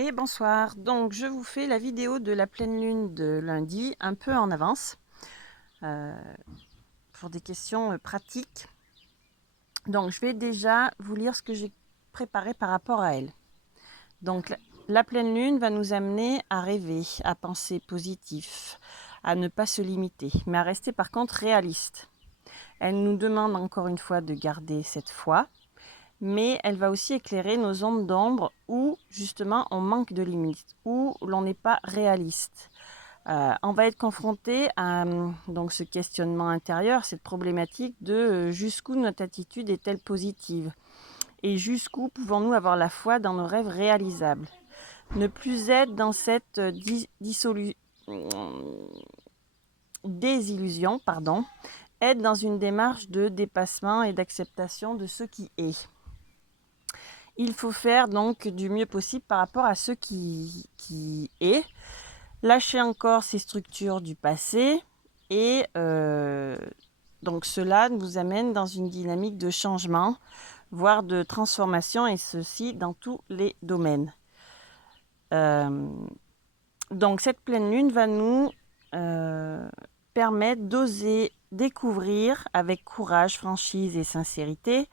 Et bonsoir, donc je vous fais la vidéo de la pleine lune de lundi un peu en avance euh, pour des questions pratiques. Donc je vais déjà vous lire ce que j'ai préparé par rapport à elle. Donc la pleine lune va nous amener à rêver, à penser positif, à ne pas se limiter, mais à rester par contre réaliste. Elle nous demande encore une fois de garder cette foi, mais elle va aussi éclairer nos zones d'ombre où justement on manque de limites, où l'on n'est pas réaliste. On va être confronté à donc ce questionnement intérieur, cette problématique de jusqu'où notre attitude est-elle positive et jusqu'où pouvons-nous avoir la foi dans nos rêves réalisables. Ne plus être dans cette désillusion, être dans une démarche de dépassement et d'acceptation de ce qui est. Il faut faire donc du mieux possible par rapport à ce qui est. Lâcher encore ces structures du passé et donc cela nous amène dans une dynamique de changement, voire de transformation, et ceci dans tous les domaines. Donc cette pleine lune va nous permettre d'oser découvrir avec courage, franchise et sincérité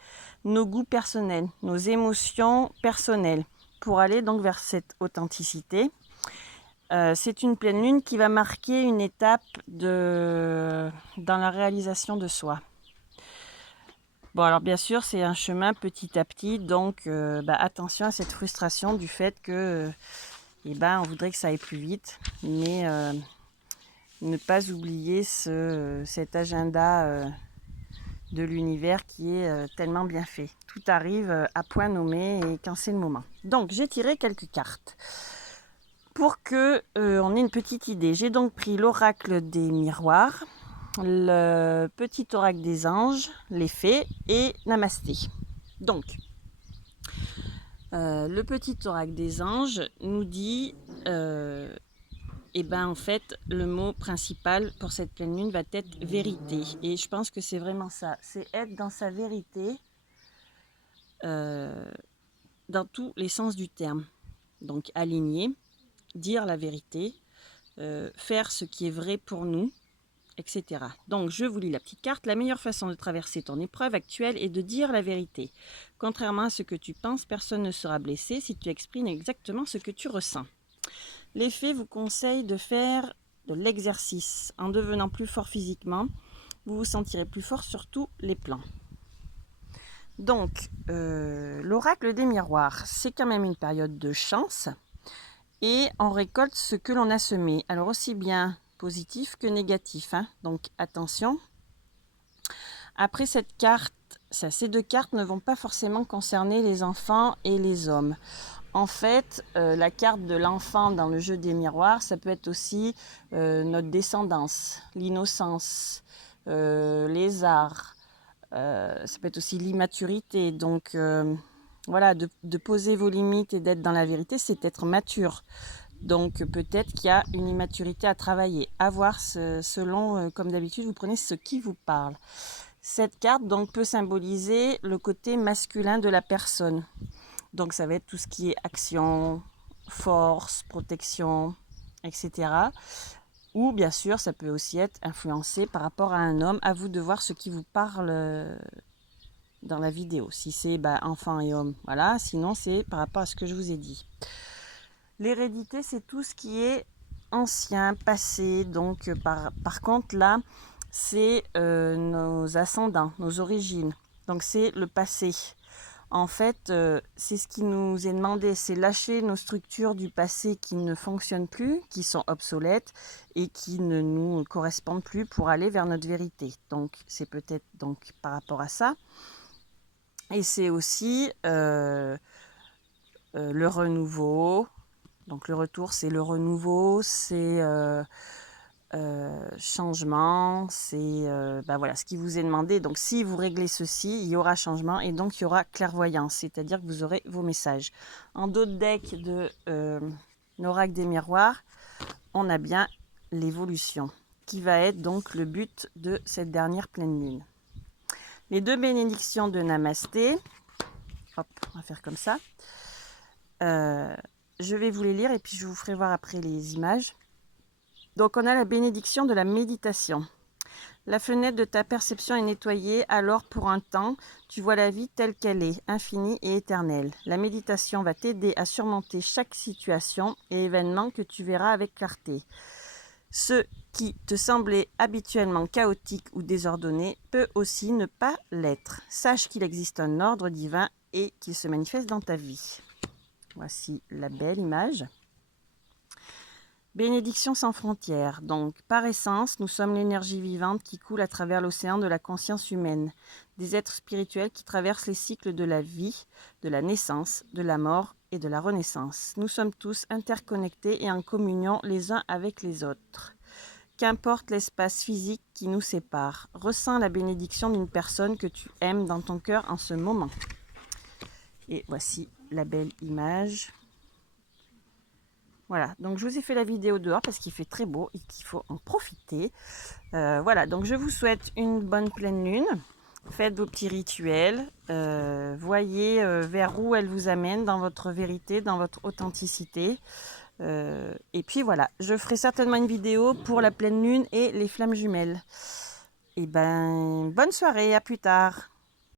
nos goûts personnels, nos émotions personnelles, pour aller donc vers cette authenticité. C'est une pleine lune qui va marquer une étape dans la réalisation de soi. Bon, alors bien sûr, c'est un chemin petit à petit, donc attention à cette frustration du fait que on voudrait que ça aille plus vite, mais ne pas oublier cet agenda de l'univers qui est tellement bien fait. Tout arrive à point nommé et quand c'est le moment. Donc, j'ai tiré quelques cartes pour que on ait une petite idée. J'ai donc pris l'oracle des miroirs, le petit oracle des anges, les fées et Namasté. Donc, le petit oracle des anges nous dit en fait, le mot principal pour cette pleine lune va être vérité. Et je pense que c'est vraiment ça. C'est être dans sa vérité dans tous les sens du terme. Donc, aligné, dire la vérité, faire ce qui est vrai pour nous, etc. Donc, je vous lis la petite carte. La meilleure façon de traverser ton épreuve actuelle est de dire la vérité. Contrairement à ce que tu penses, personne ne sera blessé si tu exprimes exactement ce que tu ressens. Les fées vous conseillent de faire de l'exercice. En devenant plus fort physiquement, vous vous sentirez plus fort sur tous les plans. Donc, l'oracle des miroirs, c'est quand même une période de chance et on récolte ce que l'on a semé. Alors aussi bien positif que négatif, hein. Donc attention. Après cette carte, ces deux cartes ne vont pas forcément concerner les enfants et les hommes. En fait, la carte de l'enfant dans le jeu des miroirs, ça peut être aussi notre descendance, l'innocence, les arts, ça peut être aussi l'immaturité. Donc voilà, de poser vos limites et d'être dans la vérité, c'est être mature. Donc peut-être qu'il y a une immaturité à travailler, à voir selon, comme d'habitude, vous prenez ce qui vous parle. Cette carte donc peut symboliser le côté masculin de la personne. Donc ça va être tout ce qui est action, force, protection, etc. Ou bien sûr, ça peut aussi être influencé par rapport à un homme. À vous de voir ce qui vous parle dans la vidéo. Si c'est enfant et homme, voilà. Sinon, c'est par rapport à ce que je vous ai dit. L'hérédité, c'est tout ce qui est ancien, passé. Donc par contre, là, c'est nos ascendants, nos origines. Donc c'est le passé. En fait, c'est ce qui nous est demandé, c'est lâcher nos structures du passé qui ne fonctionnent plus, qui sont obsolètes et qui ne nous correspondent plus pour aller vers notre vérité. Donc, c'est peut-être donc par rapport à ça. Et c'est aussi le renouveau. Donc, le retour, c'est le renouveau, c'est changement, c'est voilà, ce qui vous est demandé. Donc si vous réglez ceci, il y aura changement et donc il y aura clairvoyance, c'est-à-dire que vous aurez vos messages. En dos de deck de l'oracle des miroirs, on a bien l'évolution qui va être donc le but de cette dernière pleine lune. Les deux bénédictions de Namasté, hop, on va faire comme ça. je vais vous les lire et puis je vous ferai voir après les images. Donc on a la bénédiction de la méditation. La fenêtre de ta perception est nettoyée, alors pour un temps, tu vois la vie telle qu'elle est, infinie et éternelle. La méditation va t'aider à surmonter chaque situation et événement que tu verras avec clarté. Ce qui te semblait habituellement chaotique ou désordonné peut aussi ne pas l'être. Sache qu'il existe un ordre divin et qu'il se manifeste dans ta vie. Voici la belle image. Bénédiction sans frontières. Donc, par essence, nous sommes l'énergie vivante qui coule à travers l'océan de la conscience humaine, des êtres spirituels qui traversent les cycles de la vie, de la naissance, de la mort et de la renaissance. Nous sommes tous interconnectés et en communion les uns avec les autres. Qu'importe l'espace physique qui nous sépare, ressens la bénédiction d'une personne que tu aimes dans ton cœur en ce moment. Et voici la belle image. Voilà, donc je vous ai fait la vidéo dehors parce qu'il fait très beau et qu'il faut en profiter. Voilà, donc je vous souhaite une bonne pleine lune. Faites vos petits rituels. Voyez vers où elle vous amène dans votre vérité, dans votre authenticité. Et puis voilà, je ferai certainement une vidéo pour la pleine lune et les flammes jumelles. Et ben, bonne soirée, à plus tard.